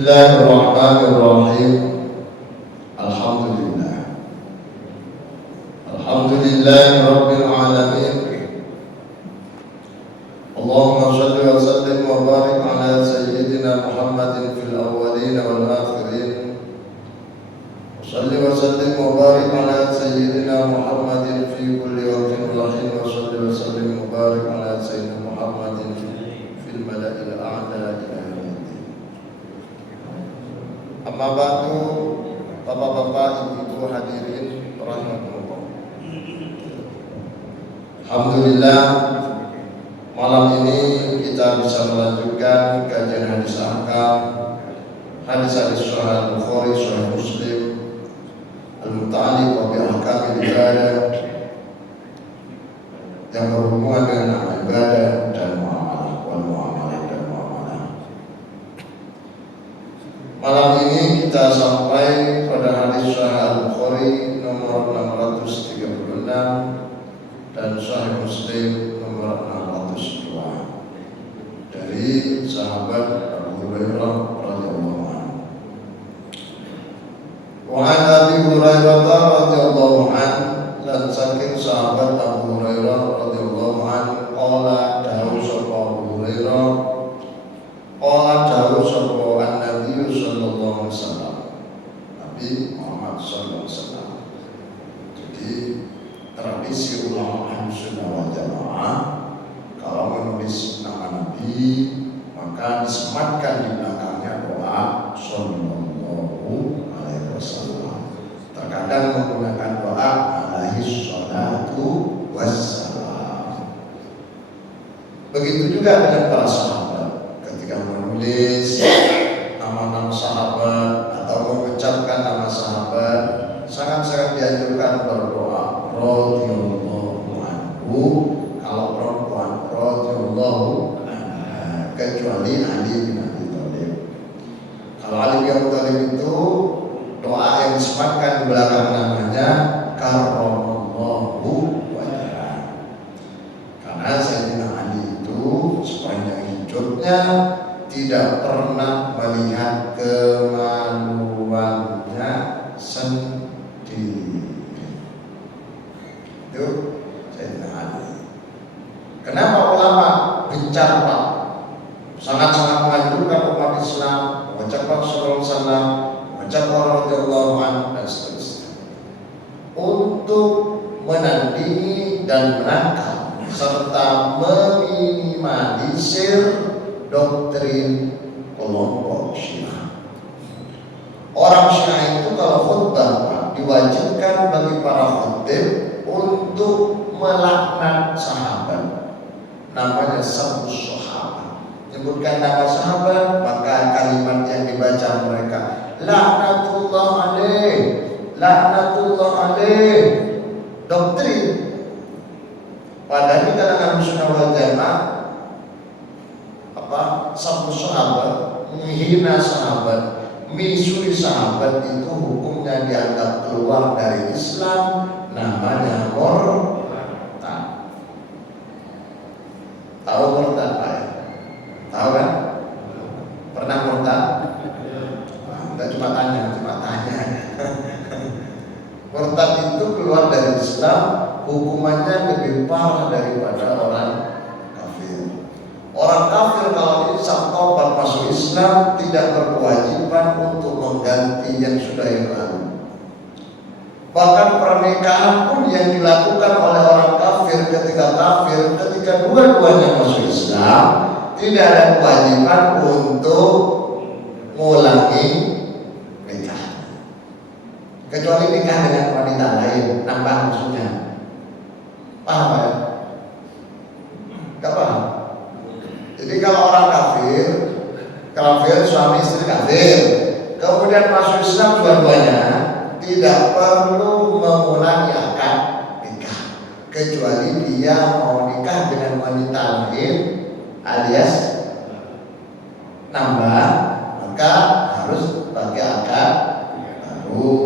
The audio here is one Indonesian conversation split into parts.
Bismillahirrahmanirrahim. Alhamdulillah. Alhamdulillahirabbil alamin. Allahumma shalli wa sallim wa barik ala sayyidina Muhammadin fil awwalin wal akhirin. Shalli wa sallim wa barik ala sayyidina Muhammadin fi kulli waqtin wa hin wa shalli wa sallim wa barik ala sayyidina Muhammadin fil mala'il a'la ila amma ba'du. Bapak-bapak, ibu-ibu hadirin rahimakumullah. Alhamdulillah, malam ini kita bisa melanjutkan kajian hadis ahkam, hadis-hadis Sahih Bukhari, Sahih Muslim, al-muta'alliq bi ahkamil ibadah yang berhubungan dengan ibadah dan muamalah wal muamalah dan muamalah. Malam ini kita sampai pada hadis Sahih Bukhari nomor 636 dan Sahih Muslim nomor 602 dari sahabat Abu Hurairah radhiyallahu anhu. Wa an Abi Hurairah radhiyallahu anhu, dan saking sahabat Abu Hurairah radhiyallahu anhu qala dawu sapa Abu Hurairah qala dawu sapa an-nabi sallallahu alaihi wasallam, Nabi Muhammad sallallahu alaihi wasallam. Jadi tradisi ulama Ahlussunnah wal Jamaah kalau menulis nama Nabi maka disematkan di belakangnya doa sallallahu alaihi wasallam. Terkadang menggunakan doa alaihi salatu wassalam. Begitu juga dengan para sahabat ketika menulis nama-nama sahabat atau mengucapkan nama sahabat, sangat-sangat dianjurkan berdoa radhiyallahu anhu. Kalau perempuan radhiyallahu anha, kecuali Ali bin Abi Thalib. Kalau Ali bin Abi Thalib itu doa yang disematkan di belakang namanya karramallahu wajhah. Karena Sayyidina Ali itu sepanjang hidupnya tidak pernah melihat kemaluannya sendiri. Itu Sayyidina Ali. Kenapa ulama gencar Pak? Sangat-sangat menganjurkan umat Islam mengucapkan sallallahu alaihi wasallam, mengucapkan radhiyallahu anhu dan seterusnya, untuk menandingi dan menangkal serta meminimalisir doktrin kelompok Syiah. Orang Syiah itu kalau khutbah diwajibkan bagi para khatib untuk melaknat sahabat, namanya sabus sahabat. Menyebutkan nama sahabat, maka kalimat yang dibaca mereka laknatullah alaih, laknatullah alaih. Doktrin. Padahal di kalangan Ahlussunnah wal Jamaah sabtu sahabat, menghina sahabat, misui sahabat itu hukumnya dianggap keluar dari Islam, namanya murtad. Tahu murtad Pak? Tahu kan? Pernah murtad? Kita cuma tanya. Murtad itu keluar dari Islam, hukumannya lebih parah daripada orang kafir. Orang kafir kalau insya taubat masuk Islam tidak berkewajiban untuk mengganti yang sudah yang lalu. Bahkan pernikahan pun yang dilakukan oleh orang kafir ketika dua-duanya masuk Islam, tidak ada kewajiban untuk mengulangi nikah, kecuali nikah dengan wanita lain, nambah maksudnya. Paham ya? Gak paham? Jadi kalau orang kafir suami istri kafir, kemudian masuk Islam dua-duanya, tidak perlu mengulangi akad nikah, kecuali dia mau nikah dengan wanita lain alias nambah, maka harus pakai akad baru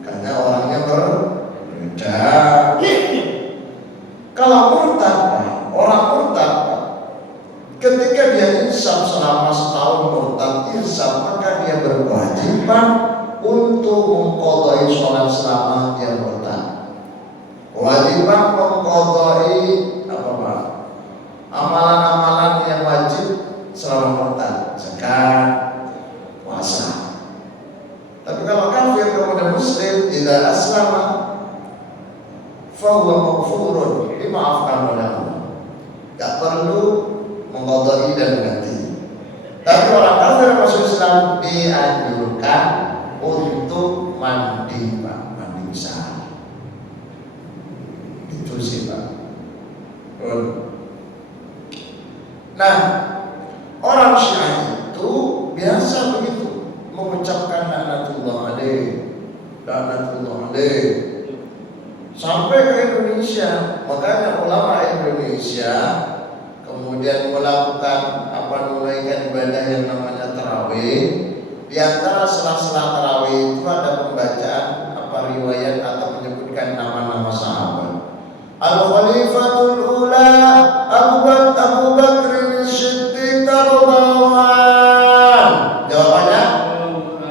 karena orangnya berbeda. Kalau murtad, orang murtad ketika dia insaf selama setahun murtad insaf, maka mengqadai sholat selama dia bertahan. Kewajiban mengqadai amalan-amalan yang wajib selama bertahan, zakat, puasa. Tapi kalau kafir kemudian muslim tidak aslama, fahuwa maghfurun, dimaafkan oleh Allah. Tidak perlu mengqadai dan mengganti. Tapi orang kafir masuk Islam dianjurkan untuk mandi, Pak, mandi besar. Itu sih, Pak. Nah, orang Syiah itu biasa begitu, mengucapkan laknatullah alaih, laknatullah alaih, sampai ke Indonesia. Makanya ulama Indonesia kemudian melakukan menunaikan ibadah yang namanya tarawih. Di antara sela-sela tarawih itu ada pembacaan riwayat atau menyebutkan nama-nama sahabat. Al-Khalifatul Ula Abu Bakr As-Siddiq radhiyallahu anhu. Jawabannya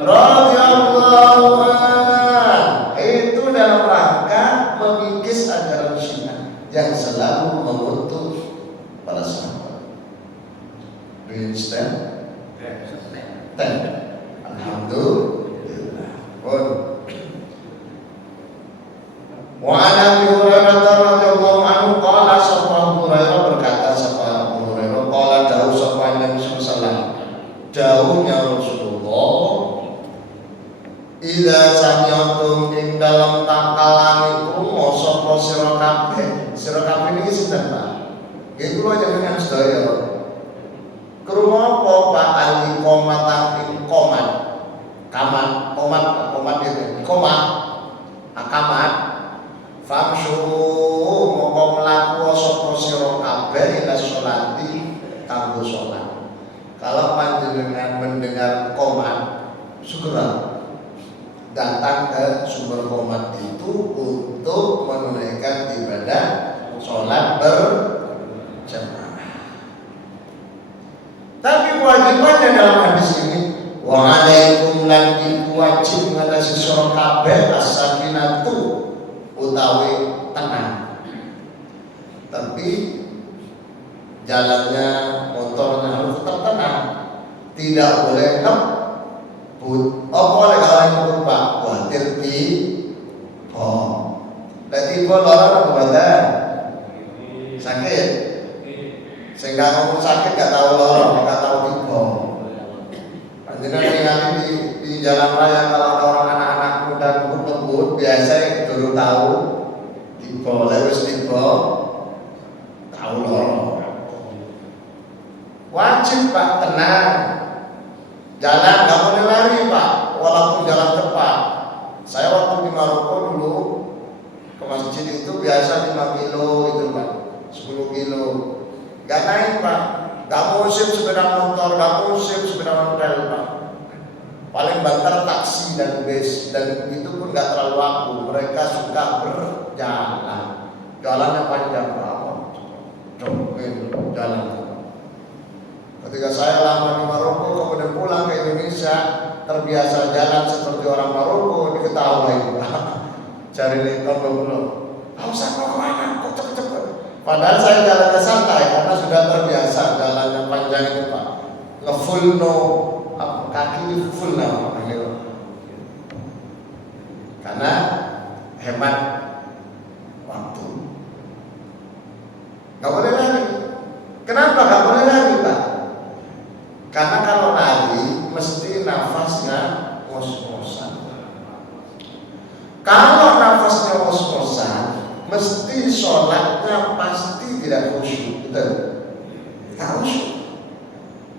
radhiyallahu anhu. Itu dalam rangka mengikis ajaran Syiah yang selalu mengutuk para sahabat. Do you understand? Alhamdulillah. Wa an Abi Hurairah radhiyallahu anhu qala Abu Hurairah berkata Abu Hurairah qala dawu sapa Nabi sallallahu alaihi wasallam, dawuhnya Rasulullah, idza sami'tum ing dalam tangkalan iku sapa sira kabeh niki sinten, Pak? Nggih kula jenengan sedaya. Krungu apa Pak ahli komat itu akamat famsu mongko mlaku sapa sira kabeh ila sholati kanggo salat. Kalau panjenengan mendengar komat, segera datang ke sumber komat itu untuk menunaikan ibadah sholat berjamaah. Tapi kewajibannya dalam hadis ini, wa alaikum lan wajib ngatasi sira kabeh as-sakinatu utawi tenang. Tapi jalannya motornya harus tetap tenang, tidak boleh ngebut. Oh boleh kalau ngebut Pak, khawatir Berarti lorong badan sakit, sehingga ngomong sakit gak tahu lorong, gak tahu tiba. Panjenengan di jalan raya kalau ada orang anak-anak muda ngebut biasa dulu tahu tiba, lewat tiba tahu lorong. Wajib Pak tenang, jalan gak boleh lari Pak, walaupun jalan cepat. Saya waktu di Maroko dulu ke masjid itu biasa 5 kilo itu Pak, 10 kilo. Gak naik Pak, gak musim sepeda motor, gak musim sepeda motor Pak. Paling banter taksi dan bus, dan itu pun gak terlalu laku. Mereka suka berjalan, jalannya panjang berapa? Jalan. Ketika saya lama di Maroko kemudian pulang ke Indonesia, terbiasa jalan seperti orang Maroko, diketahui cari lekor belum. Gak usah mau kemana, kok cepet-cepet. Padahal saya jalannya santai karena sudah terbiasa jalannya panjang itu Pak. Ngefull kaki ini full karena hemat waktu. Gak boleh lari. Kenapa gak boleh lari Pak? Karena kalau lari mesti nafasnya ngos-ngosan. Kalau nafasnya ngos-ngosan, mesti sholatnya pasti tidak khusyuk. Betul? Tidak khusyuk.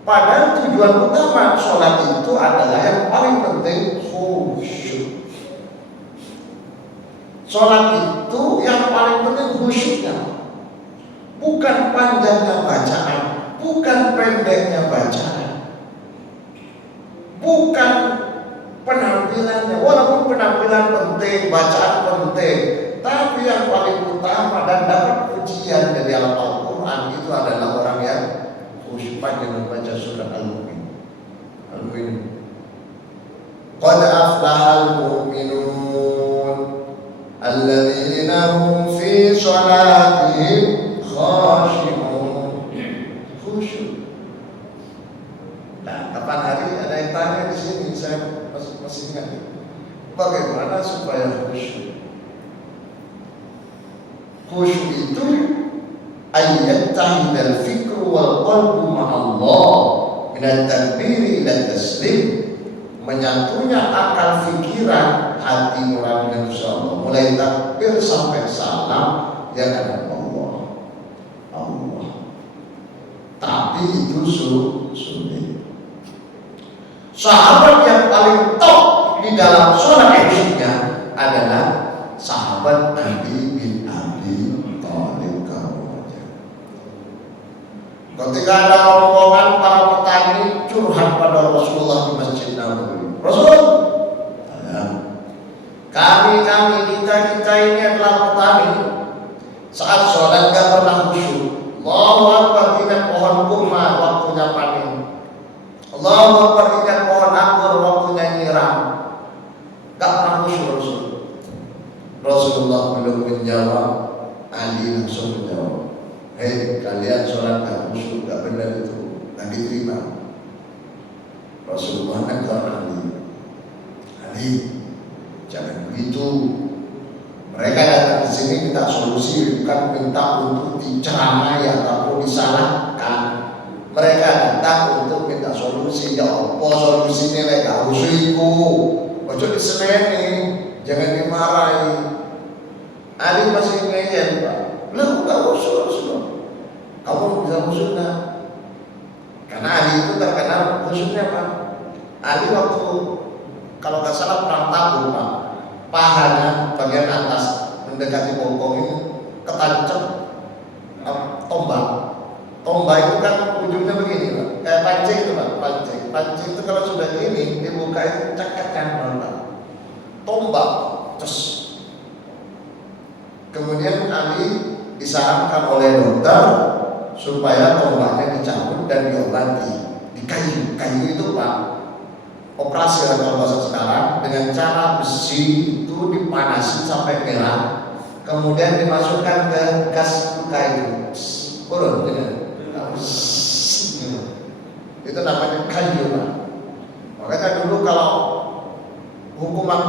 Padahal tujuan utama sholat itu adalah yang paling penting khusyuk. Sholat itu yang paling penting khusyuknya, bukan panjangnya bacaan, bukan pendeknya bacaan, bukan penampilannya. Walaupun penampilan penting, bacaan penting, tapi yang paling utama dan dapat pujian dari Al-Quran itu adalah orang yang khusyuk. Dengan baca surat Al-Mu'min. Qad aflahal Bagaimana supaya khusyuk? Khusyuk itu ayat tahidal fikru wal qalbu ma'allah minat takbiri ila taslim, menyatunya akal pikiran hati nurani dengan Allah mulai takbir sampai salam ya kan Allah. Tapi itu sulit. Sahabat yang paling top di dalam sholat khusyuknya adalah sahabat Nabi bin Abi Thalib. Ketika ada rombongan para petani curhat pada Rasulullah di Masjid Nabawi, Rasul, kita ini adalah petani. Saat sholat gak pernah khusyuk. Allahu Akbar, ingat pohon kurma waktunya panen. Allahu Akbar, ingat pohon anggur waktunya nyiram. Gak pernah khusyuk Rasulullah belum menjawab, Ali langsung menjawab, hei kalian sholat gak khusyuk, gak benar itu, gak diterima. Rasulullah negur Ali, jangan begitu. Mereka datang ke sini minta solusi, bukan minta untuk diceramai ataupun disalahkan. Mereka datang untuk minta solusi. Ya apa solusinya mereka khusyukku? Ojo diseneni, jangan dimarahi. Ali masih ngeyel, Pak. Lah, gak khusyuk. Kamu bisa khusyuk nak? Karena Ali itu terkenal khusyuknya, Pak. Ali waktu kalau nggak salah perang Tabuk, Pak, pahanya bagian atas mendekati bokong ini ketancap tombak. Tombak itu kan ujungnya begini, Pak, kayak pancing itu, Pak. Pancing itu kalau sudah gini dibuka itu cekat kan, Pak. Tombak, terus. Kemudian Ali disarankan oleh dokter supaya tombaknya dicabut dan diobati di kayu. Kayu itu, Pak, operasi kalau bahasa sekarang dengan cara besi itu dipanasi sampai merah, kemudian dimasukkan ke gas kayu, turun, itu namanya kayu, Pak. Makanya dulu kalau hukuman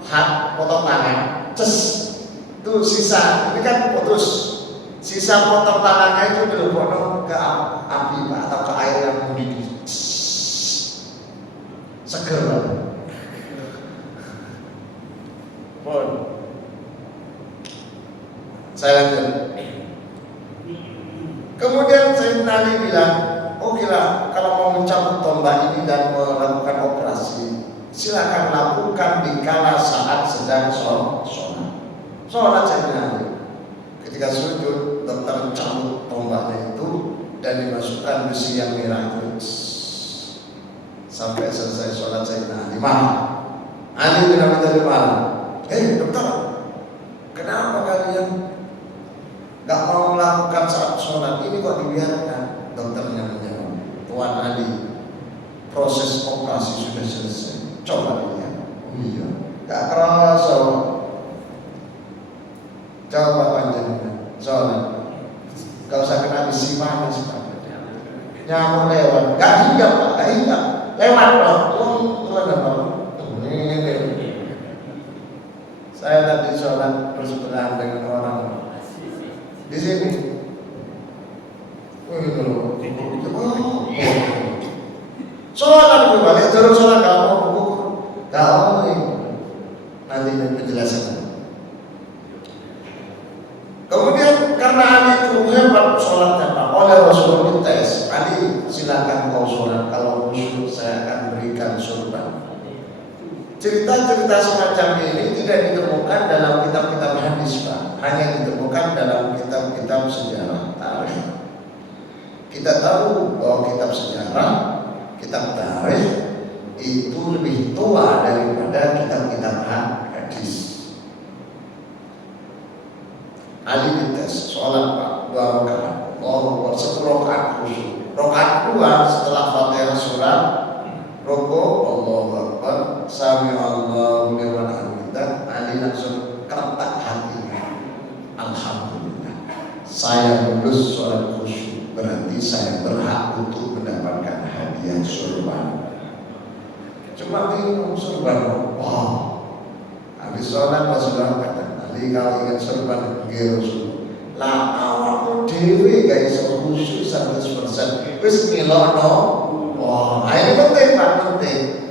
hak potong tangan, itu sisa, ini kan putus, sisa potong tangannya itu dilebokkan ke api, Pak, atau ke air yang mendidih. Seger, Pak. Mohon. Saya lanjut. Kemudian Sayyidina Ali bilang, oke lah, kalau mau mencabut tombak ini dan melakukan operasi, silakan lakukan di kala saat sedang sholat Sayyidina Ali. Ketika sujud, dokter cabut tombaknya itu dan dimasukkan besi yang merah itu. Sampai selesai sholat Sayyidina Ali marah. Ali bin Abi Thalib marah. Dokter, kenapa kalian gak mau melakukan saat sholat ini kok dibiarkan? Dokternya menjawab, Tuan Ali, proses operasi sudah selesai. Coba lihat. Iya, gak kerasa. Coba panjangnya sholat, gak usah kena besi panas, Pak. Nyamuk lewat, gak hinggap, Pak, gak hinggap. Lewat loh, saya tadi sholat bersebelahan dengan orang di sini. Sholat balik terus sholat kamu nanti penjelasan. Kemudian karena Ali itu hebat sholatnya, Pak, oleh Rasulullah dites, Ali silakan kau sholat, kalau khusyuk saya akan berikan surga. Cerita-cerita semacam ini tidak ditemukan dalam kitab-kitab hadis, Pak, hanya ditemukan dalam kitab-kitab sejarah tarikh. Kita tahu bahwa kitab sejarah, kitab tarikh itu lebih tua daripada kitab-kitab hadis. Ali dites sholat, Pak, 2 rakaat, Allahu Akbar, 1 rakaat khusyuk. Rakaat 2 setelah Fatihah surat rukuk, Allahu Akbar, sami Allahu liman hamidah. Ali langsung keretak hatinya. Alhamdulillah, saya lulus sholat khusyuk, berarti saya berhak untuk mendapatkan hadiah surga. Cuma bingung surga, wow, sholat Rasulullah kata Ali kalau ingin serban nggih Rasul. Lah awakmu dhewe gak iso khusyuk 100%. Wis ngelokno. Wah, ini penting Pak, penting.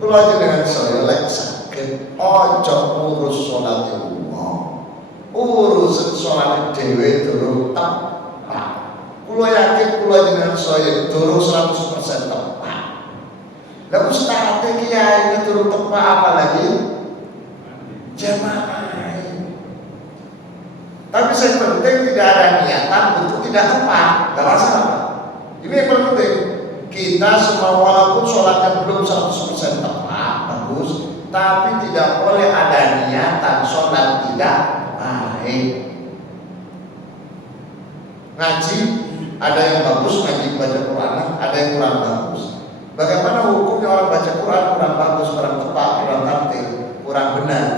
Kula jenengan saya lek saged aja ngurus salate wong. Urus salate dhewe durung tepat. Kula yakin kula jenengan saya durung 100% tepat. Lah ustaz kiai ini durung tepat apalagi jamaah. Tapi yang penting tidak ada niatan untuk tidak tepat, tidak masalah. Ini yang penting. Kita semua walaupun sholatnya belum 100% tepat, bagus, tapi tidak boleh ada niatan sholat tidak baik. Ngaji, ada yang bagus ngaji baca Quran, ada yang kurang bagus. Bagaimana hukumnya orang baca Quran kurang bagus, kurang tepat, kurang tertib, kurang benar?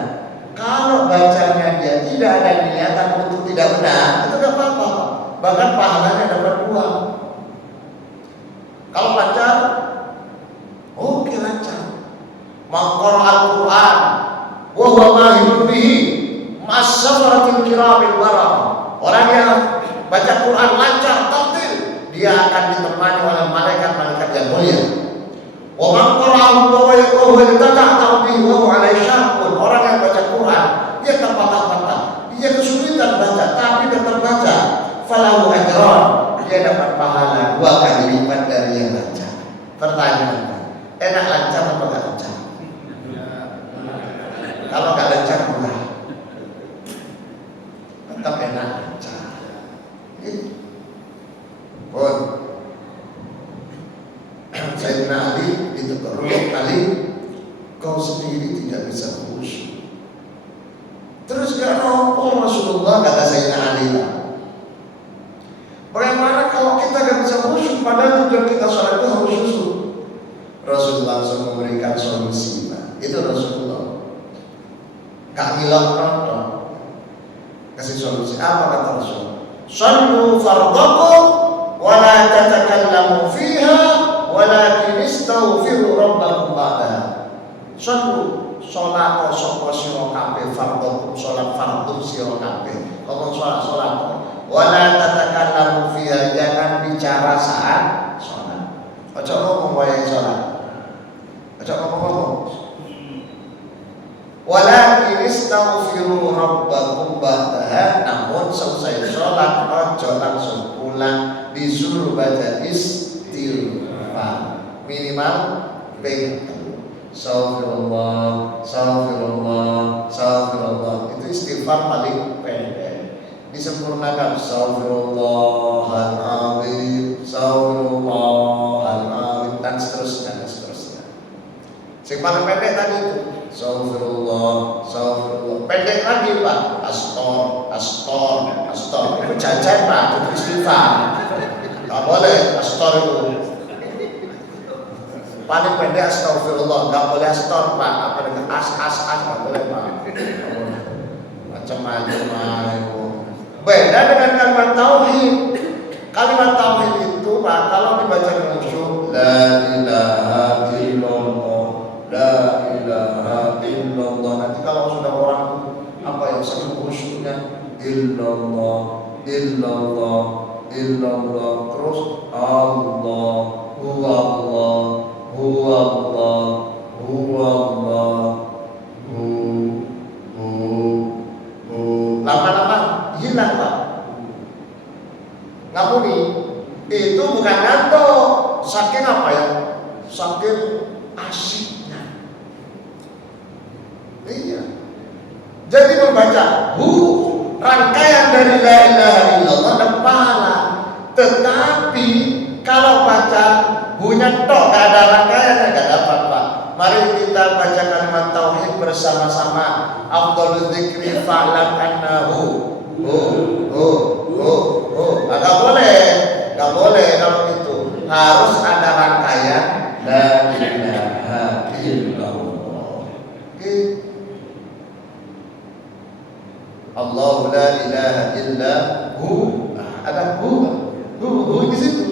Kalau bacanya dia tidak ada niatan untuk tidak benar, itu tidak apa-apa. Bahkan pahalanya dapat 2. Kalau lancar, oke lancar. Maqra al-Quran, wa huwa mahirun bihi, ma'as-safaratil kiramil barah. Orang yang baca Quran lancar, tertil, dia akan ditemani oleh malaikat-malaikat yang mulia. Wa man qara'ahu wa yata'ahu bihi wa huwa 'alaihi syaqqun. Orang yang baca Quran, dia terpatah-patah, dia kesulitan baca, tapi tetap baca. Falahu ajran, dia dapat pahala 2 kali lipat dari yang lancar. Pertanyaan, enak lancar atau gak lancar? Kalau gak lancar murah, tetap enak lancar. Pun Sayyidina Ali ditegur kali, kau sendiri tidak bisa khusyuk. Terus gak nopo Rasulullah, kata Sayyidina Ali. Bagaimana kalau kita gak bisa khusyuk padahal tujuan kita sholat itu harus khusyuk? Rasulullah langsung memberikan solusi. Itu Rasulullah gak ngilang nonton, kasih solusi. Apa kata Rasulullah? Shallu fardakum wa la tatakallamu fiha walakin istaghfiru rabbakum ba'da. Shallu sholat sapa sira kabeh fardakum, sholat fardhu sira kabeh. Ngomong sholat wala tatakallamu fiha, jangan bicara saat sholat. Ojo ngomong wae sholat, ojo ngomong. Walakin istaghfiru rabbakum ba'daha, namun selesai sholat ojo langsung pulang, disuruh baca istighfar minimal ping Astaghfirullah, astaghfirullah, astaghfirullah. Itu istighfar paling pendek. Disempurnakan astaghfirullahaladzim, astaghfirullahaladzim, dan seterusnya, dan seterusnya. Yang paling pendek tadi itu astaghfirullah, astaghfirullah. Pendek lagi Pak, astor, astor, astor. Itu jajan Pak, itu istighfar. Gak boleh astor itu. Paling pendek astaghfirullah, gak boleh astor Pak. Apa dengan as, gak boleh Pak. Macam-macam. Beda dengan kalimat tauhid. Kalimat tauhid itu Pak, kalau dibaca dengan khusyuk, la ilaha illallah, la ilaha illallah. Nanti kalau sudah orang apa yang sering khusyuknya, illallah, illallah, illallah, terus Allah, huwallah, huwallah, huwallah, lama-lama hilang Pak. Ngapuni itu bukan ngantuk, saking apa ya? Saking asiknya. Iya. Jadi membaca rangkaian dari la ilaha illallah dan pahala. Tetapi kalau baca hunya tok gak ada rangkaiannya, gak dapat Pak. Mari kita baca kalimat tauhid bersama-sama. Afdhalul dzikri fa'lam annahu Gak boleh kalau itu. Harus ada rangkaian la ilaha illallah. Allahu la ilaha illa hu. Ada hu di situ.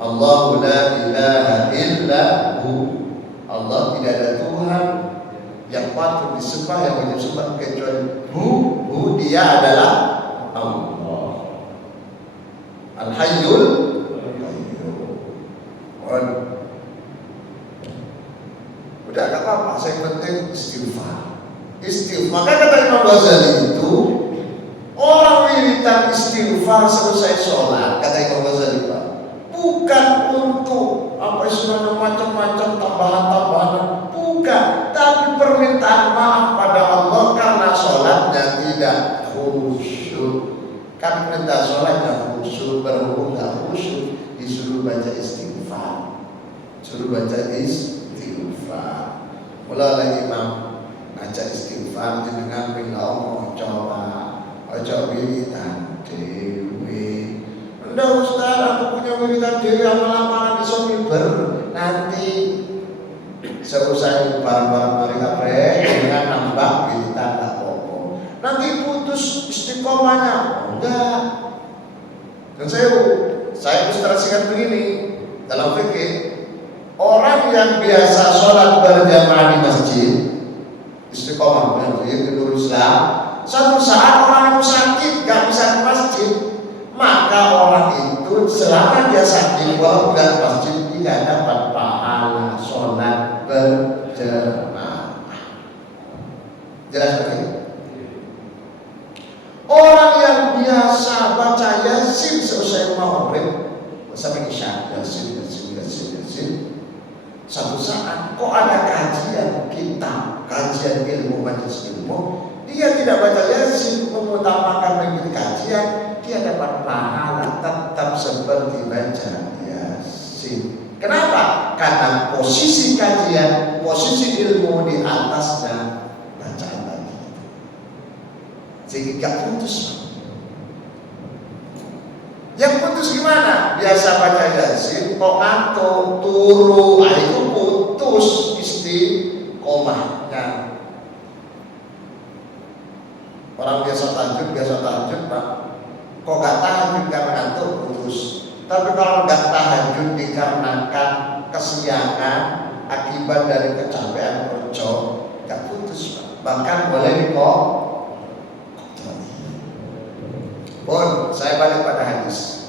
Allahu la ilaha illa hu. Allah tidak ada Tuhan yang patut disembah, yang wajib disembah kecuali hu dia adalah Allah. Al-Hayyul Qayyum. Udah gak apa-apa, saya penting istighfar. Maka kata Imam Ghazali itu, orang wiridan istighfar selesai sholat, kata Imam Ghazali, Pak, bukan untuk apa istilahnya macam-macam tambahan-tambahan, bukan, tapi permintaan maaf pada Allah karena sholatnya tidak khusyuk. Kan perintah sholatnya khusyuk, berhubung gak khusyuk, disuruh baca istighfar, suruh baca istighfar. Mulai Imam ngajak istighfar dengan bila mau coba wiridan dewi. Ndak Ustaz, aku punya wiridan dewi lama-lama bisa miber. Nanti selesai barang-barang mari kabre dengan nambah wiridan tak apa. Nanti putus istiqomahnya. Enggak. Dan saya ilustrasikan begini dalam fikih. Orang yang biasa sholat berjamaah di masjid, istiqomah di Nurul Islam, suatu saat orang itu sakit, gak bisa ke masjid, maka orang itu selama dia sakit, walaupun gak ke masjid, tidak dapat pahala sholat berjamaah. Jelas begini? Orang yang biasa baca Yasin selesai maghrib sampai isya, Yasin. Satu saat kok ada kajian kita, kajian ilmu majelis ilmu, dia tidak baca Yasin, mengutamakan mengikuti kajian, dia dapat pahala tetap seperti baca Yasin. Kenapa? Karena posisi kajian, posisi ilmu di atasnya bacaan tadi, sehingga putus. Yang putus gimana? Biasa baca Yasin, kok ngantuk, turu, itu putus istiqomahnya. Orang biasa tahajud, Pak, kok gak tahajud karena ngantuk, putus. Tapi kalau gak tahajud dikarenakan kesiangan akibat dari kecapean kerja, gak putus, Pak. Bahkan boleh dikok. Pun saya balik pada hadis.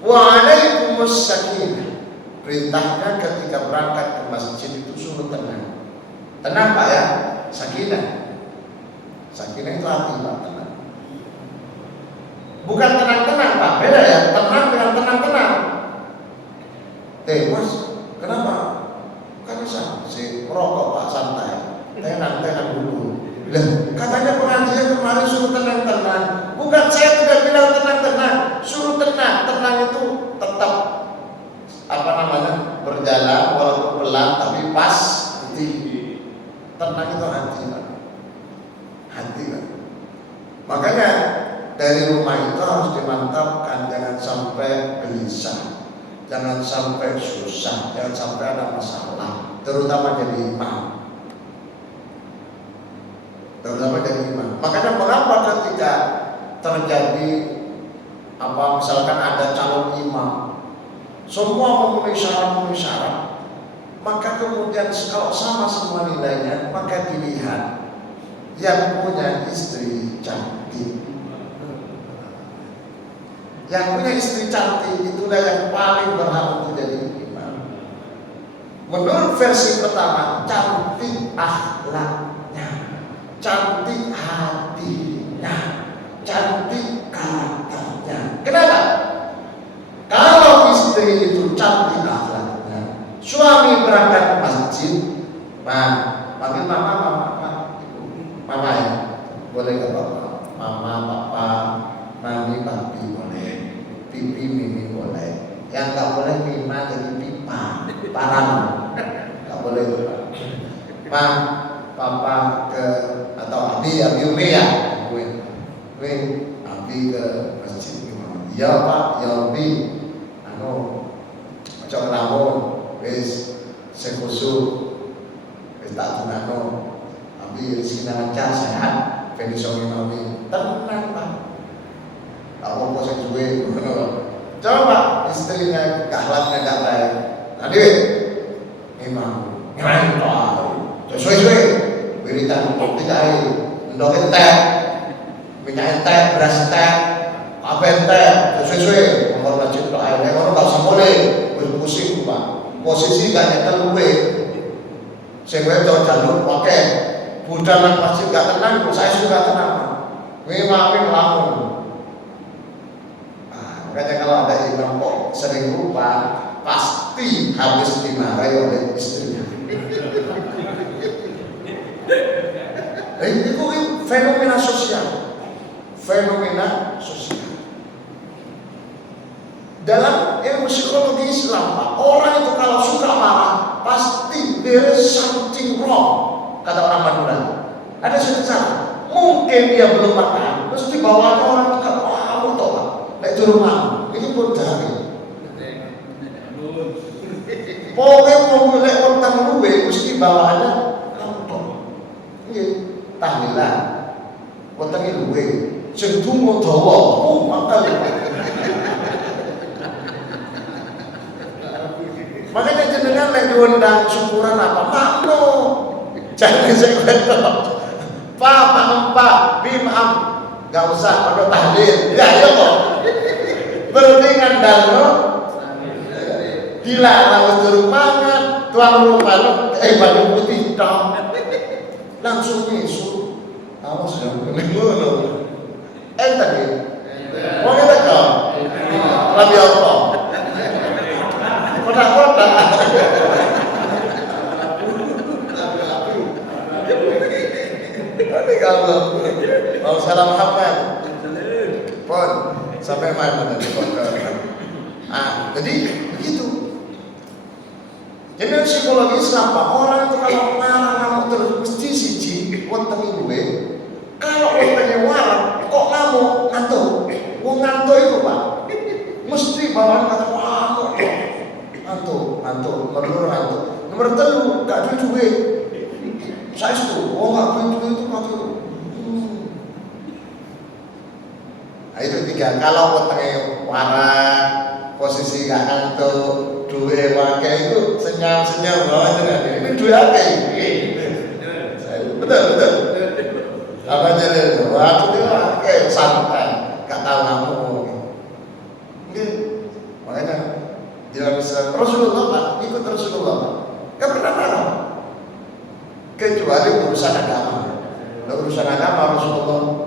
Wa alaikumus sakinah. Perintahnya ketika berangkat ke masjid itu suruh tenang. Tenang Pak ya, sakinah. Sakinah itu hati Pak, tenang. Bukan tenang-tenang Pak, beda ya. Tenang dengan tenang-tenang. Mas, kenapa? Kan bisa si merokok Pak, santai. Tenang dulu. Katanya pengajian kemarin suruh tenang-tenang. Bukan, saya tidak bilang tenang-tenang, suruh tenang. Tenang itu tetap berjalan walaupun pelan tapi pasti. Tenang itu hati, Pak. Hati, Pak. Makanya dari rumah itu harus dimantapkan, jangan sampai gelisah, jangan sampai susah, jangan sampai ada masalah, terutama jadi imam. Makanya mengapa ketika terjadi misalkan ada calon imam, semua memenuhi syarat, maka kemudian kalau sama semua nilainya, maka dilihat yang punya istri cantik. Yang punya istri cantik itulah yang paling berhak untuk jadi imam. Menurut versi pertama, cantik akhlaknya, cantik hatinya, cantik karakternya. Kenapa? Kalau istri itu cantik akhlaknya, suami berangkat ke masjid, panggil mama ya, boleh gak bapak? Mama, papa, mami, papi boleh, pipi, mimi boleh. Yang gak boleh mima jadi pipa, parang, gak boleh itu. Papa ke atau abi umi ya, gue abi ke masjid imam. Ya Pak, ya abi, macam lamun, wis sekusu, wis tak tunano, abi rezeki lancar sehat, penisong imami, tenang Pak. Kalau mau saya jual, coba istrinya akhlaknya gak baik, tadi imam, ngain tahu. suwe-suwe wiritan dikai ndok entek minyak entek beras entek apa entek suwe-suwe ngomong masjid tok ae ngono gak usah mulai wis pusing Pak posisi gak nyetel luwe sing wedok jalur oke budal nang masjid gak tenang saya juga tenang memang lamun makanya kalau ada imam kok sering lupa pasti habis dimarahi oleh istrinya. Itu fenomena sosial. Fenomena sosial. Dalam ilmu psikologi Islam, orang itu kalau suka marah pasti there is something wrong, kata orang Madura. Ada sesuatu salah. Mungkin dia belum makan, terus dibawa orang ke kamu toh, naik turun makan. Ini pun dari. Pokoknya mau mulai utang luwe mesti bawaannya kampung. Iya, tahlilan. Utangnya luwe. Sing dungo dawa, makal. Makanya jenengan lek diundang syukuran apa? Makno. Jangan saya kata. Pak, Pak, maaf. Enggak usah ada tahlil. Ya, ya kok. Berarti ngandalno dilarang turun mangan, tuang rumah baju putih tok. Langsung misu. Awas ya, ngono. Tadi. Mau ngene kok. Rabi apa? Kota-kota. Ini kalau mau salam Muhammad. Pon sampai mana tadi pon. Jadi begitu. Jadi psikologi Islam Pak, orang itu kalau marah ngamuk terus mesti siji wonten luwe. Kalau wontennya warang kok ngamuk ngantuk. Wong ngantuk itu Pak. Mesti bawaan kata ngamuk. Ngantuk, nomor ngantuk. Nomor 3 gak duwe duit. Saya itu, gak duwe duit itu ngantuk. Nah itu 3. Kalau wontennya warang, posisi gak ngantuk. Duwe wakai itu senyum-senyum bahwa ini duwe akeh. Betul. Apa jadi? Waktu itu akeh santai, gak tahu ngamuk. Mungkin makanya dalam Islam Rasulullah Pak, ikut Rasulullah Pak. Gak pernah marah. Kecuali urusan agama. Urusan agama Rasulullah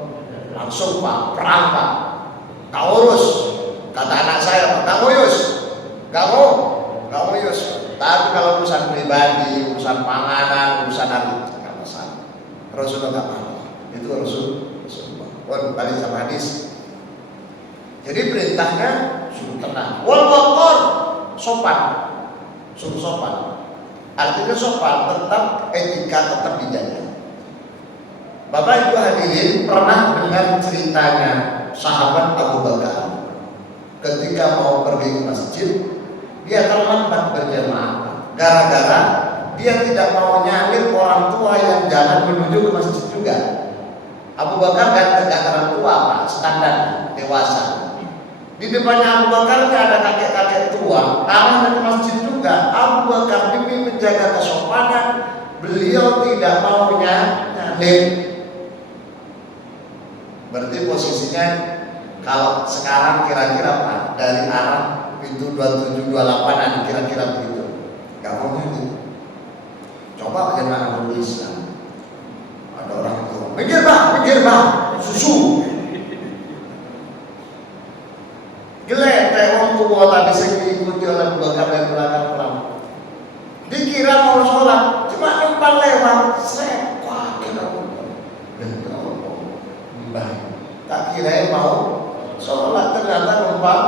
langsung Pak, perang Pak. Kau urus. Kata anak saya, kamu urus. Kamu Yus. Tapi kalau urusan pribadi, urusan panganan, urusan hari, nggak masalah. Rasulullah nggak marah. Itu Rasulullah. Balik sama hadis. Jadi perintahnya suruh tenang. Wal waqar sopan, suruh sopan. Artinya sopan, tetap etika tetap dijaga. Bapak Ibu hadirin pernah dengar ceritanya sahabat Abu Bakar ketika mau pergi ke masjid. Dia terlambat berjamaah gara-gara dia tidak mau nyalip orang tua yang jalan menuju ke masjid juga. Abu Bakar kan orang tua Pak, standar dewasa. Di depannya Abu Bakar ada kakek-kakek tua, arahnya ke masjid juga. Abu Bakar demi menjaga kesopanan, beliau tidak mau nyalip. Berarti posisinya kalau sekarang kira-kira Pak dari arah pintu 2728an kira-kira begitu. Gak mau nyanyi. Coba bagaimana dulu Islam. Ada orang itu, minggir bang, susu. Geletek orang tua tadi saya diikuti oleh Abu Bakar dan belakang. Dikira mau sholat, cuma numpang lewat. Wah, kira mbah. Tak kira mau sholat ternyata numpang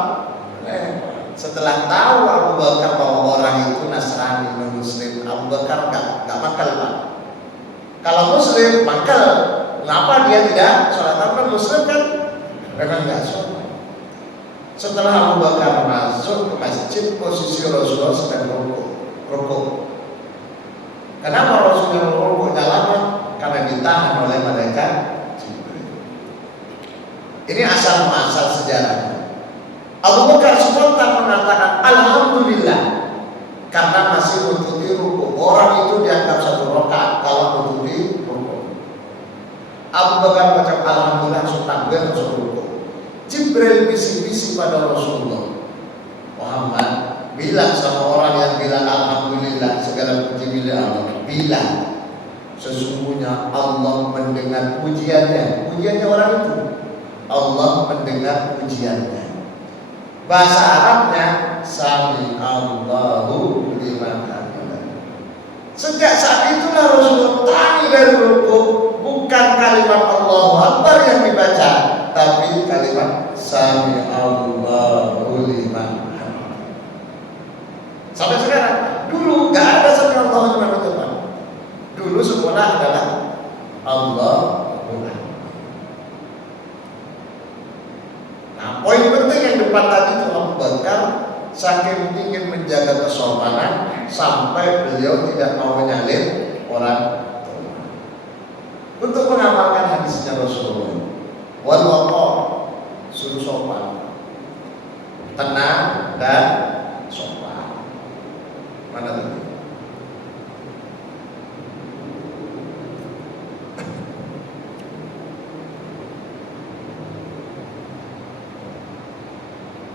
lewat. Setelah tahu Abu Bakar bahwa orang itu Nasrani non Muslim, Abu Bakar gak makal Pak. Kalau Muslim makal, kenapa dia tidak sholat? Tapi Muslim kan memang gak sholat. Setelah Abu Bakar masuk ke masjid, posisi Rasulullah sedang rukuk. Kenapa Rasulullah rukuk dalamnya? Karena ditahan oleh malaikat Jibril. Ini asal muasal sejarahnya. Abu Bakar spontan mengatakan Alhamdulillah karena masih mengikuti rukuk. Orang itu dianggap 1 rakaat. Kalau Abu Bakar baca alhamdulillah langsung takbir langsung rukuk. Jibril bisi-bisi pada Rasulullah, Muhammad bilang sama orang yang bilang alhamdulillah segala puji milik Allah, bilang sesungguhnya Allah mendengar pujiannya. Pujiannya orang itu, Allah mendengar pujiannya. Bahasa Arabnya sami Allahu liman hamidah. Sejak saat itulah Rasulullah tangi dari rukuk, bukan kalimat Allahu Akbar yang dibaca, tapi kalimat sami Allahu liman hamidah. Sampai sekarang. Dulu gak ada sami Allahu liman hamidah. Dulu sekolah adalah Allah. Nah, poin penting yang depan tadi itu Abu Bakar saking ingin menjaga kesopanan sampai beliau tidak mau menyalip orang tua. Untuk mengamalkan hadisnya Rasulullah, wal waqa, suruh sopan, tenang dan sopan. Mana tadi?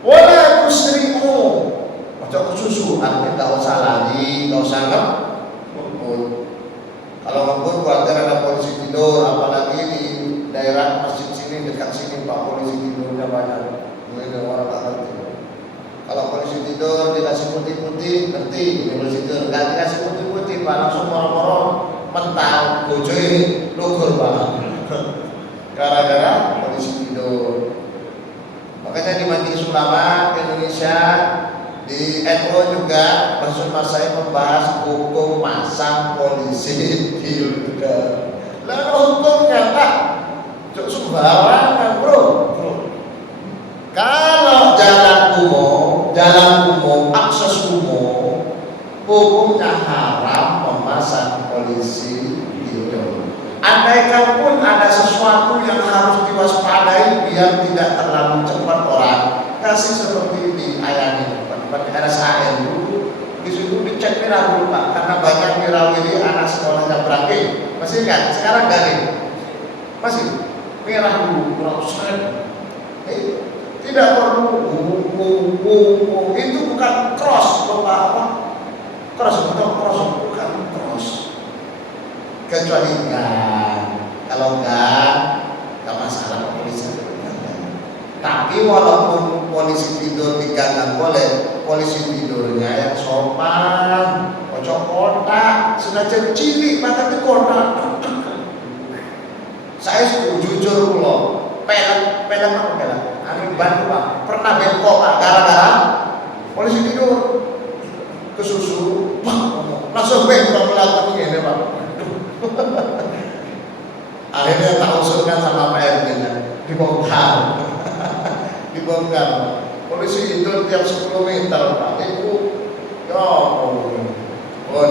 Wala tusri'u, ojo kesusu, artinya gak usah lari, gak usah ngebut. Kalau ngebut wajar ada polisi tidur, apalagi di daerah masjid sini, dekat sini Pak, polisi tidurnya banyak. Mungkin orang tak ngerti. Kalau polisi tidur dikasih putih-putih, ngerti ini polisi tidur. Gak dikasih putih-putih Pak, langsung moro-moro mental, bojoi, lugur Pak. Gara-gara polisi tidur. Makanya di Majelis Ulama Indonesia, di NU juga bersama saya membahas hukum masang polisi tidur. Lalu hukumnya Pak, cuk sembarangan bro. Kalau jalan umum, akses umum, hukumnya haram memasang polisi tidur. Andaikan pun ada sesuatu yang harus diwaspadai biar tidak terlalu cepat orang, kasih seperti di ayam di RSAN dulu, di situ dicek merah dulu Pak, karena banyak wirawiri anak sekolahnya berangkat, masih kan? Sekarang garing, masih merah dulu, tidak perlu itu bukan cross Bapak apa? Cross atau cross bukan cross. Kecuali kalau enggak masalah polisi. Tapi walaupun polisi tidur di gang boleh, polisi tidurnya yang sopan, pojok kotak, sengaja cilik mata di kotak. Saya jujur loh, pelan apa pelan? Amin bantu Pak, pernah bengkok Pak, gara-gara polisi tidur kesusu, langsung bengkok melakukan ini Pak. Akhirnya tak usulkan sama Pak RT dibongkar. Polisi itu tiap 10 meter Pak, itu ya pun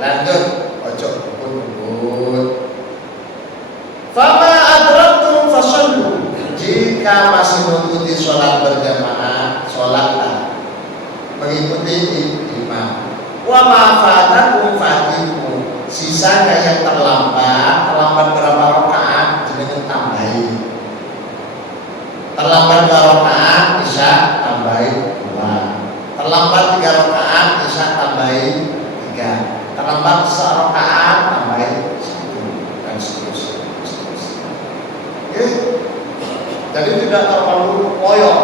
lanjut ojo pun fama adraktum fasallu, jika masih mengikuti sholat berjamaah, sholatlah mengikuti imam. Wa ma fatakum fatikum, sisanya yang terlambat berapa rakaat jenengan tambahin. Terlambat 2 rakaat bisa tambahin 2. Terlambat 3 rakaat bisa tambahin 3. Terlambat 1 rakaat tambahin 1 dan seterusnya. Oke. Jadi tidak terlalu koyok.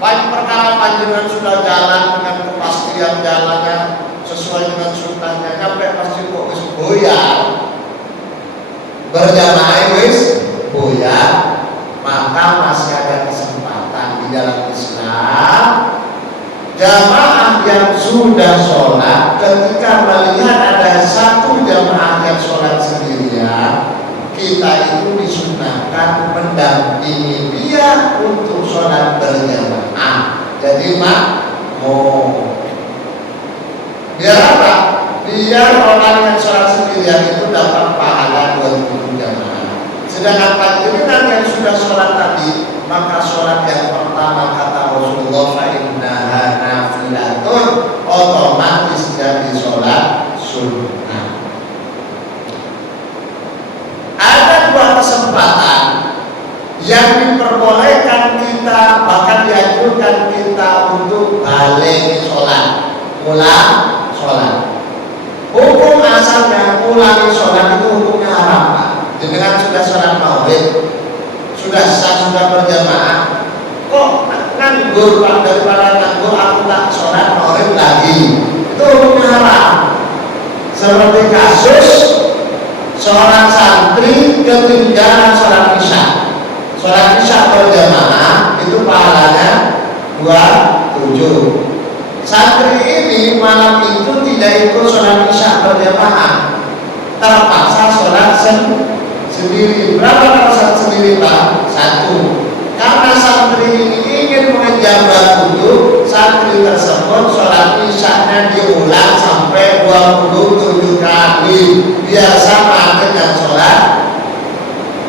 Banyak perkara panjenengan sudah jalan dengan kepastian jalannya sesuai dengan sunnahnya, nyampe masjid kok wis boyar, berjamaah wis boyar, maka masih ada kesempatan di dalam Islam. Jamaah yang sudah sholat, ketika melihat ada satu jamaah yang sholat sendirian, kita itu disunahkan mendampingi dia untuk sholat berjamaah. Jadi makmum. Biar apa? Biar orang yang sholat sendirian itu dapat pahala 20 jamaah. Sedangkan panjenengan yang sudah sholat tadi, maka sholat yang pertama kata Rasulullah fa'innaha nafilatun, otomatis jadi sholat sunnah. ulang sholat. Hukum asalnya ulangi sholat itu hukumnya haram, Pak. Dengan sudah sholat maghrib, sudah sah, sudah berjamaah, kok nganggur, Pak, daripada nganggur aku tak sholat maghrib lagi, itu hukumnya haram. Seperti kasus seorang santri ketinggalan sholat isya. Sholat isya berjamaah itu pahalanya 27. Santri ini malam itu tidak ikut sholat isya berjamaah, terpaksa sholat sendiri. Berapa kalau sholat sendiri, Pak? 1. Karena santri ini ingin mengejar waktu, santri tersebut sholat isya-nya diulang sampai 27 kali, biar sama dengan sholat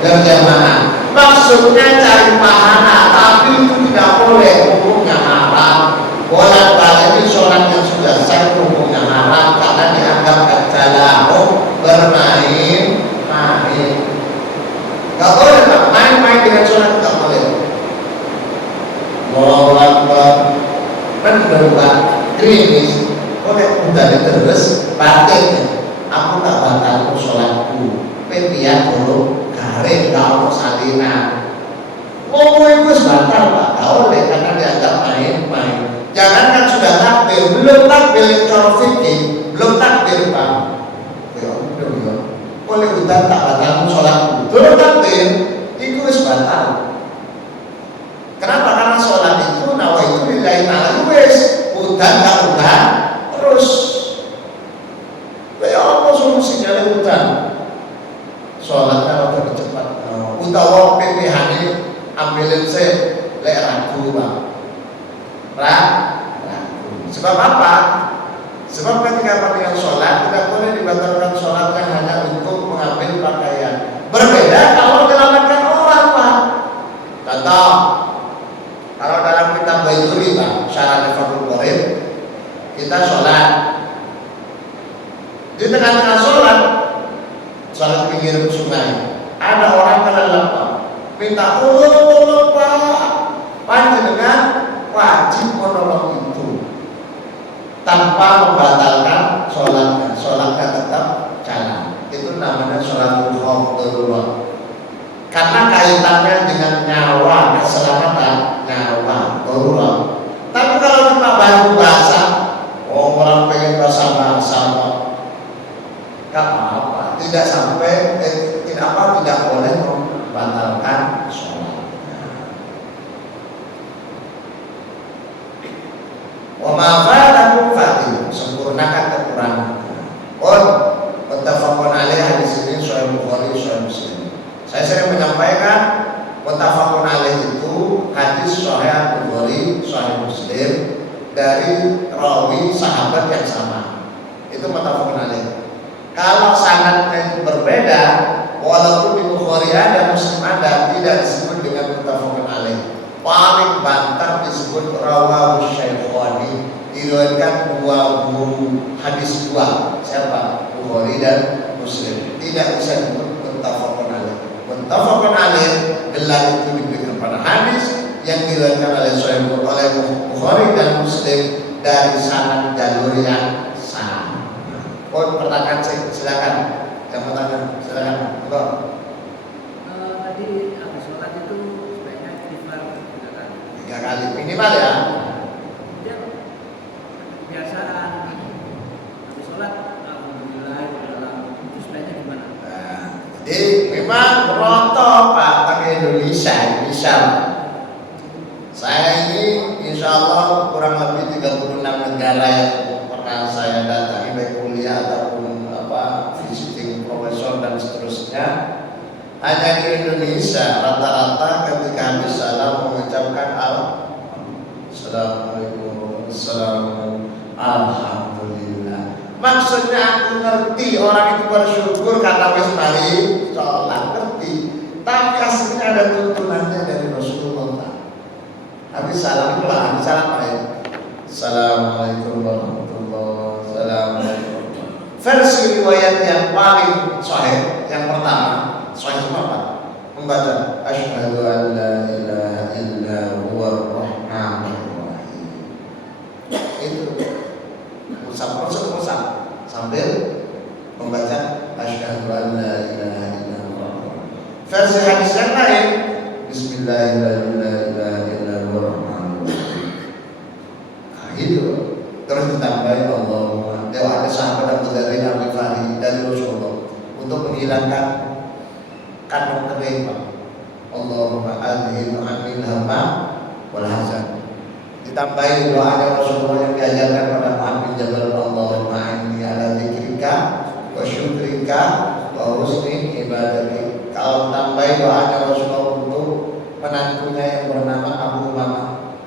berjamaah. Maksudnya cari pahala, tapi itu tidak boleh, hukumnya haram. Bolak-balik sholat yang sudah sah hukumnya haram karena dianggap kacalahu, bermain. Gak boleh, Pak, main-main dengan sholat, gak boleh. Kan berubah krimis, boleh udah terus batin. Aku tak batal sholatku, pepian dulu garing kau salinan. Ngomong itu batal, Pak, gak boleh karena dianggap main-main. Jangan kan sudah takbir, belum takbir cara fikih, belum takbir, Pak. Boleh udah tak batal sholatku, belum takbir, itu batal. Kenapa? Karena sholat itu nawa itu lillahi ta'ala wis udah gak udah terus. Ya apa solusinya le udah? Sholat kalau lebih cepat. Utawa PPH ini ambilin saya le ragu, Pak. Ragu. Sebab apa? Sebab ketika dengan sholat tidak boleh dibatalkan sholat yang hanya untuk mengambil pakaian. Berbeda kalau menyelamatkan orang, Pak. Contoh, kalau dalam kitab Baituri, Pak, syarat Fathul Qorib, kita sholat. Di tengah-tengah sholat pinggir sungai, ada orang kelelep, Pak, minta tolong, Pak, panjenengan wajib menolong itu tanpa membatalkan sholatnya tetap jalan. Itu namanya sholatul khauf darurat. Karena kaitannya dengan nyawa, keselamatan nyawa, darurat. Tapi kalau cuma bantu bahasa, orang pengen bahasa, gak apa-apa. Tidak sampai, tidak boleh membatalkan sholat. Wa ma fatakum fatihu, sempurnakan kekurangan. Muttafaqun alaih, hadis ini Sahih Bukhari, Sahih Muslim. Saya sering menyampaikan muttafaqun alaih itu hadis Sahih Bukhari, Sahih Muslim dari rawi sahabat yang sama. Itu muttafaqun alaih. Kalau sanadnya itu berbeda, walaupun di Bukhari ada, Muslim ada, tidak disebut dengan muttafaqun alaih. Paling banter disebut rawahu syaikhani, diriwayatkan dua guru hadis dua, siapa? Bukhari dan Muslim. Tidak bisa disebut muttafaqun alaih. Muttafaqun alaih gelar itu diberikan pada hadis yang diriwayatkan oleh Bukhari dan Muslim dari sanad jalur yang sama. Pertanyaan silakan. Yang mau tanya silakan. Enggak. Tadi habis sholat itu sebaiknya istighfar 3 kali minimal ya. Dia kebiasaan habis sholat alhamdulillah itu sebaiknya gimana? Nah, jadi memang merontok, Pak, tentang Indonesia. Misal saya ini insya Allah kurang lebih 36 negara yang pernah saya datangi, baik kuliah ataupun visiting profesor dan seterusnya. Hanya di Indonesia rata-rata ketika habis salam mengucapkan Assalamualaikum, alhamdulillah. Maksudnya aku ngerti orang itu bersyukur karena wis mari sholat, ngerti. Tapi aslinya ada tuntunannya dari Rasulullah. Habis salam itu lah, habis salam ya. Assalamualaikum warahmatullahi wabarakatuh. Versi riwayat yang paling sahih yang pertama, sahih semua, Pak, membaca asyhadu an la ilaha illa huwar rahmanur rahim. Itu asyhadu an la ilaha illallah. Versi hadis yang lain, bismillahirrahmanirrahim. Nah, gitu. Terus ditambahin Allahumma. Ada sahabat Abu Dzar Al-Ghifari dari Rasulullah untuk menghilangkan kantong kering, Pak. Allahumma adhim anil hamma wal hazan. Ditambahin doanya Rasulullah yang diajarkan pada Mu'adz bin Jabal, Allahumma inni ala dzikrika wa syukrika wa husni ibadatik. Kalau tambahin doanya Rasulullah untuk menantunya yang bernama Abu Umamah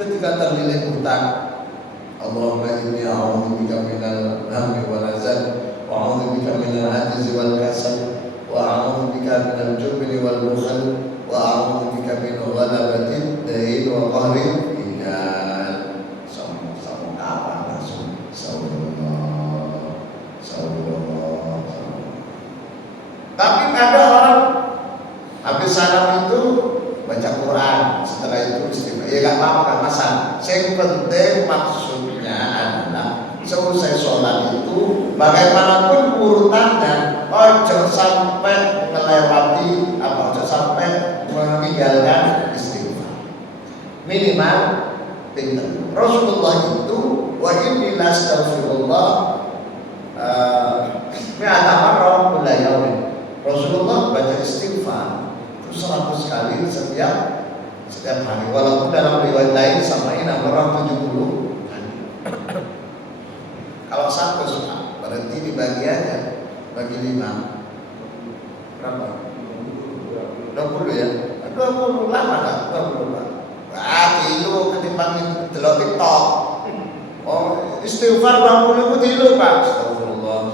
ketika terlilit hutang, Allahumma inni a'udzubika minal hammi wal hazan wa a'udzubika minal ajzi wal kasal wa a'udzubika minal jubni wal bukhl wa a'udzubika min ghalabatid dain wa qahril rijal. Sama kapan langsung sallallahu. Tapi ada orang habis salam itu baca Quran, setelah itu istighfar. Ya gak apa-apa, gak masalah. Yang penting maksudnya adalah selesai sholat itu bagaimanapun urutannya, ojo sampai melewati ojo sampai meninggalkan istighfar. Minimal pinter. Rasulullah itu wa inni lastaghfirullah mi'ata marrah kulla yaumin. Rasulullah baca istighfar 100 kali setiap hari, walaupun dalam riwayat lain sampai 70 kali. Kalau 100 berarti dibagi aja, bagi 5 berapa? 20 ya? 20 lama kan? 20 lah. Kilo ketimbang delok TikTok. Oh, istighfar 20 kilo Pak. Astagfirullah.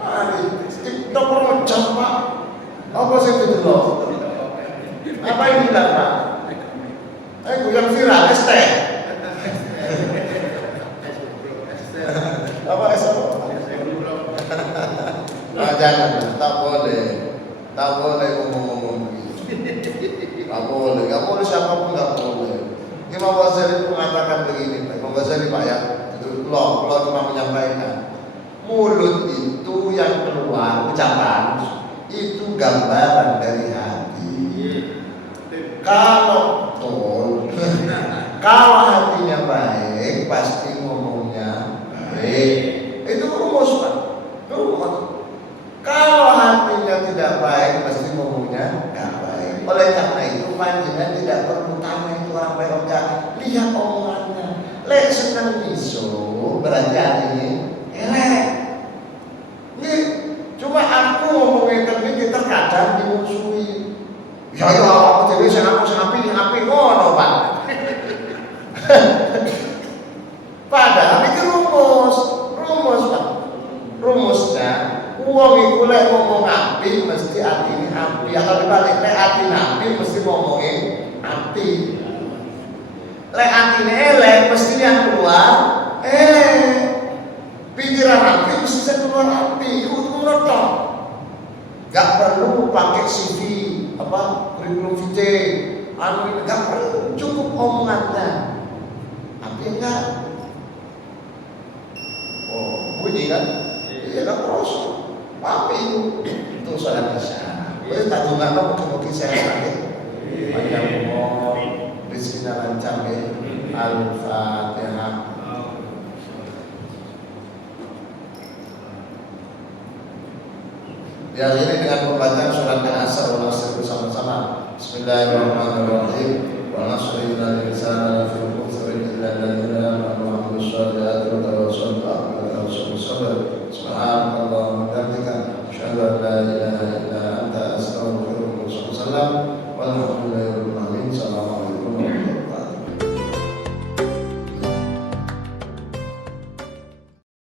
Mari TikTok rojak Pak. Apa sih itu loh? Apa ini Pak? Yang viral ST. Apa ST? Jangan, tak boleh ngomong begitu. Gak boleh siapapun gak boleh. Imam Ghazali mengatakan begini, Imam Ghazali Pak ya, itu Allah cuma menyampaikan, mulut itu yang keluar ucapan itu gambaran dari hati. Kalau hatinya baik, pasti ngomongnya baik. Itu rumus Pak. Rumus. Kalau hatinya tidak baik, pasti ngomongnya nggak baik. Oleh karena itu, panjenengan tidak perlu tanya itu orang baik enggak. Lihat omongannya. Lek senang iso, berarti hatinya elek. Nih, cuma aku ngomongin ini terkadang dimusuhi. Ya aku jadi saya ngapi ngono Pak. Padahal itu rumus Pak. Rumusnya, uang itu lek ngomong api mesti hati api, atau dibalik lek hati api mesti ngomongin api. Lek hati elek mesti yang keluar pikiran api mesti keluar api. Itu menurut. Gak perlu pakai CV kurikulum vitae, gak perlu, cukup omongannya. Tapi enggak. Oh, bunyi kan? Iya kan terus. Tapi itu soal kesana. Boleh tak dengar mungkin saya sakit. Panjang umur, rezekinya lancar ya. Al-Fatihah. Diakhiri dengan pembacaan surat Al-Asr wal Asr bersama-sama. Bismillahirrahmanirrahim. Wa nasrina lil insani fi khusr illa